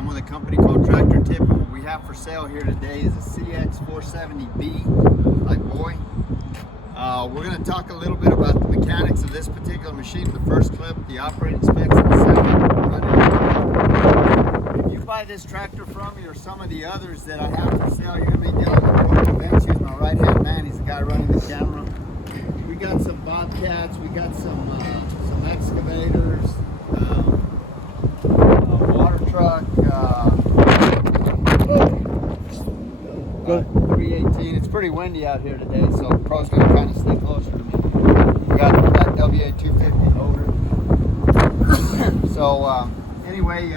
I'm with a company called Tractor Tip. What we have for sale here today is a CX470B, like boy. We're going to talk a little bit about the mechanics of this particular machine in the first clip, the operating specs in the second. If you buy this tractor from me or some of the others that I have for sale, you're going to be dealing with Roy Bench. He's my right-hand man. He's the guy running the camera. We got some Bobcats. We got some excavators. Water truck, 318. It's pretty windy out here today, so the pro's going to kind of stay closer to me. We got that WA250 loader. So anyway,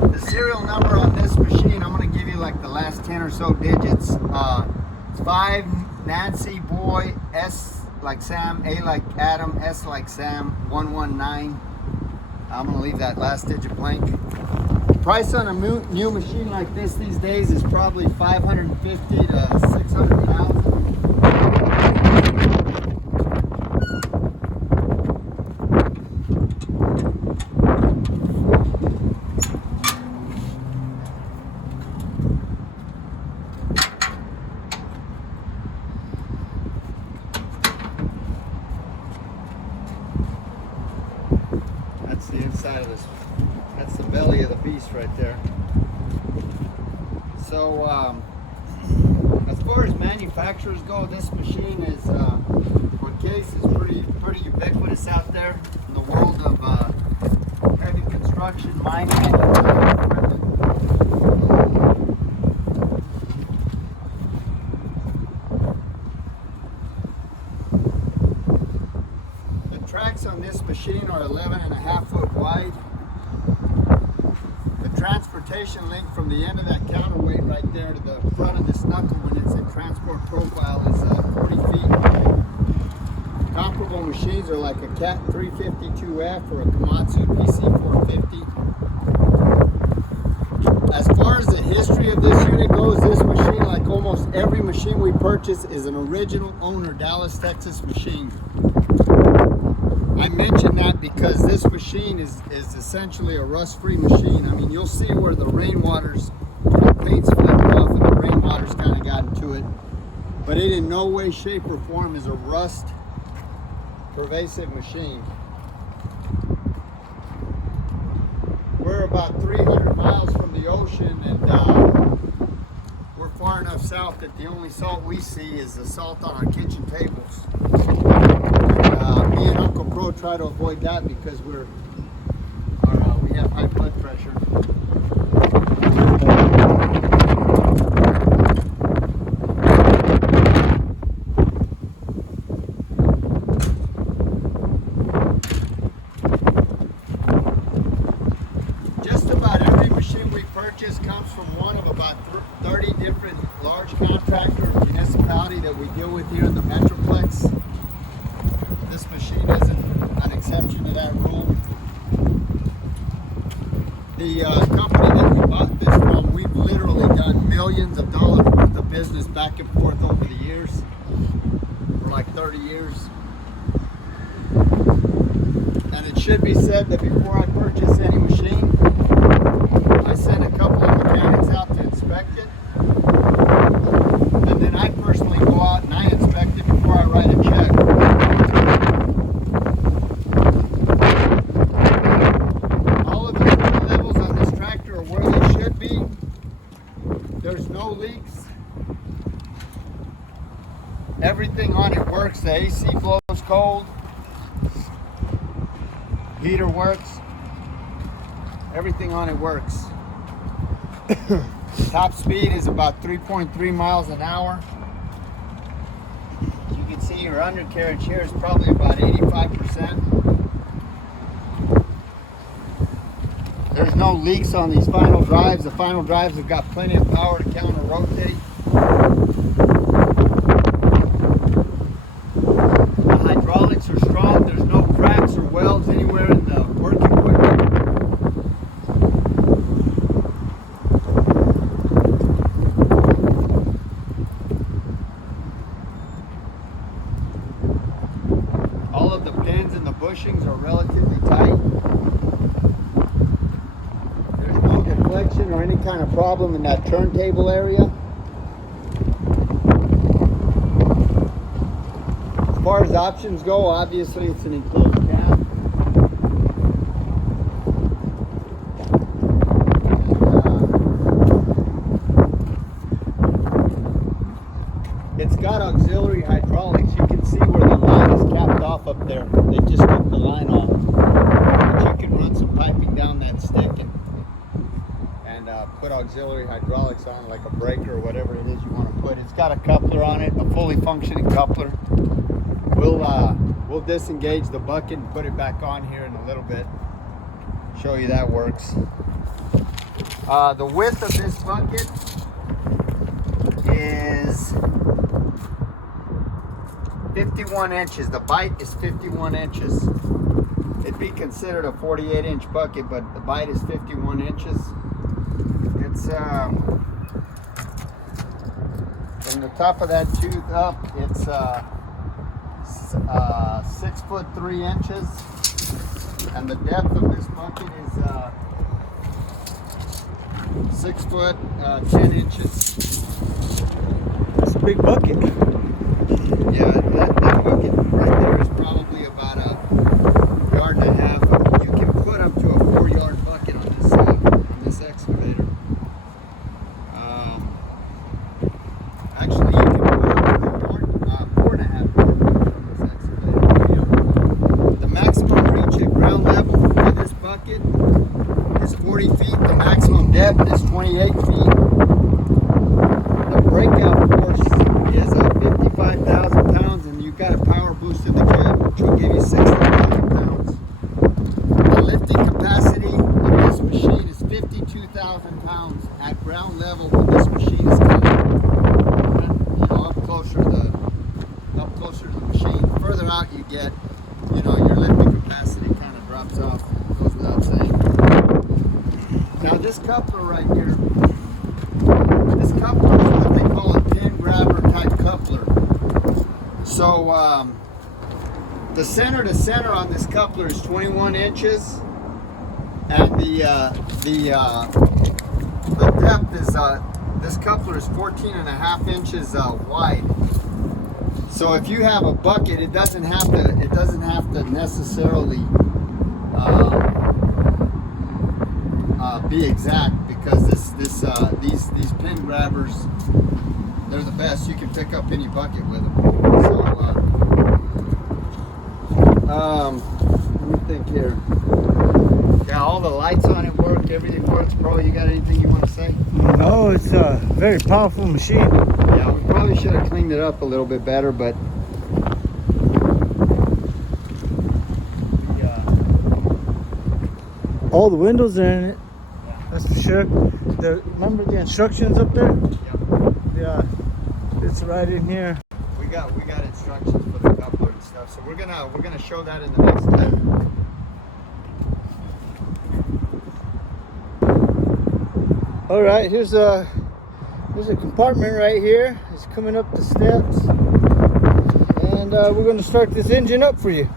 the serial number on this machine, I'm going to give you like the last 10 or so digits. It's 5 Nancy Boy, S like Sam, A like Adam, S like Sam, 119. I'm going to leave that last digit blank. Price on a new machine like this these days is probably $550,000 to $600,000. That's the inside of this. That's the belly of the beast right there. So as far as manufacturers go, this machine is, for case, is pretty ubiquitous out there in the world of heavy construction, mining, and equipment. The tracks on this machine are 11.5 foot wide. Transportation link from the end of that counterweight right there to the front of this knuckle when it's in transport profile is 40 feet. Comparable machines are like a Cat 352F or a Komatsu PC450. As far as the history of this unit goes, this machine, like almost every machine we purchase, is an original owner Dallas, Texas machine. I mention that because this machine is essentially a rust-free machine. I mean, you'll see where the rainwater's paint's flipped off and the rainwater's kind of got into it. But it in no way, shape, or form is a rust-pervasive machine. We're about 300 miles from the ocean, and we're far enough south that the only salt we see is the salt on our kitchen tables. Me and Uncle Pro try to avoid that because we have high blood pressure. Just about every machine we purchase comes from one of about 30 different large contractor or municipality that we deal with here in the Metroplex. This machine isn't an exception to that rule. The company that we bought this from, we've literally done millions of dollars worth of business back and forth over the years, for like 30 years. And it should be said that before I purchase any machine, I send a couple of mechanics out to inspect it. And then I personally go out and I inspect it before I write a check. There's no leaks. Everything on it works. The AC blows cold. Heater works. Everything on it works. Top speed is about 3.3 miles an hour. You can see your undercarriage here is probably about 85%. There's no leaks on these final drives. The final drives have got plenty of power to counter rotate. The hydraulics are strong. There's no cracks or welds anywhere in the work equipment. All of the pins and the bushings are relatively tight. deflection or any kind of problem in that turntable area. As far as options go, obviously it's an enclosed cab. It's got auxiliary hydraulics. You can see where the line is capped off up there. They just took the line off. But you can run some piping down that stick and put auxiliary hydraulics on, like a breaker or whatever it is you want to put. It's got a coupler on it, a fully functioning coupler. We'll disengage the bucket and put it back on here in a little bit. Show you that works. The width of this bucket is 51 inches. The bite is 51 inches. It'd be considered a 48-inch bucket, but the bite is 51 inches. It's from the top of that tooth up, it's 6 foot 3 inches, and the depth of this bucket is 6 foot 10 inches. It's a big bucket. Yeah, that bucket right there is probably about a yard and a half. You can put up to a 4-yard bucket on this excavator. Actually, you can put up to 4.5 yards on this excavator. The maximum reach at ground level for this bucket is 40 feet. The maximum depth is 28 feet. The breakout force is 55,000 pounds, and you've got a power boost in the cab, which will give you 60,000 pounds. The lifting capacity of this machine is 52,000 pounds at ground level when this machine is coming. Up closer to the machine. The further out you get, your lifting capacity kind of drops off. Goes without saying. Now this coupler right here, this coupler is what they call a pin grabber type coupler. So the center to center on this coupler is 21 inches, and the depth is this coupler is 14.5 inches wide. So if you have a bucket, it doesn't have to necessarily be exact, because these pin grabbers, they're the best. You can pick up any bucket with them. So let me think here. Yeah, all the lights on it work. Everything works, bro. You got anything you want to say? No, it's a very powerful machine. Yeah, we probably should have cleaned it up a little bit better, but all the windows are in it. That's for sure. Remember the instructions up there? Yep. Yeah, it's right in here. We got instructions for the coupler and stuff, so we're gonna show that in the next clip. All right, here's a compartment right here. It's coming up the steps, and we're going to start this engine up for you.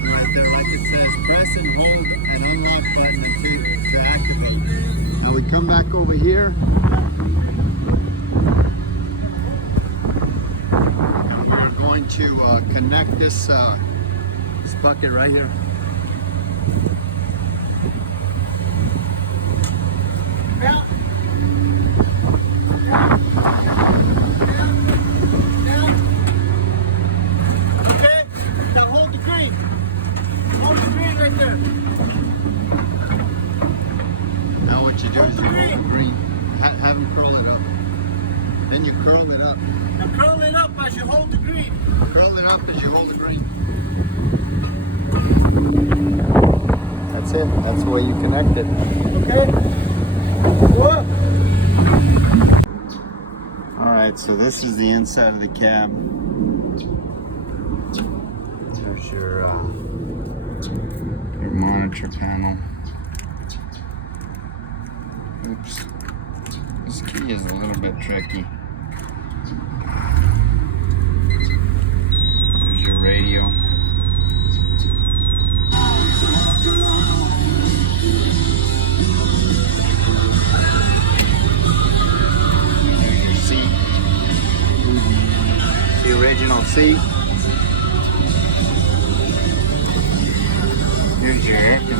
button right there, like it says, press and hold and unlock button to activate. Now we come back over here. And we're going to connect this bucket right here. Now. Okay, now hold the green. Hold the green right there. Now what you do Hold is the you hold the green. green. Have him curl it up. Then you curl it up. Now curl it up as you hold the green. Curl it up as you hold the green. That's it. That's the way you connect it. Okay. What? Alright, so this is the inside of the cab. There's your monitor panel. Oops. This key is a little bit tricky. There's your radio. There's your seat. The original seat. Here's your air conditioner.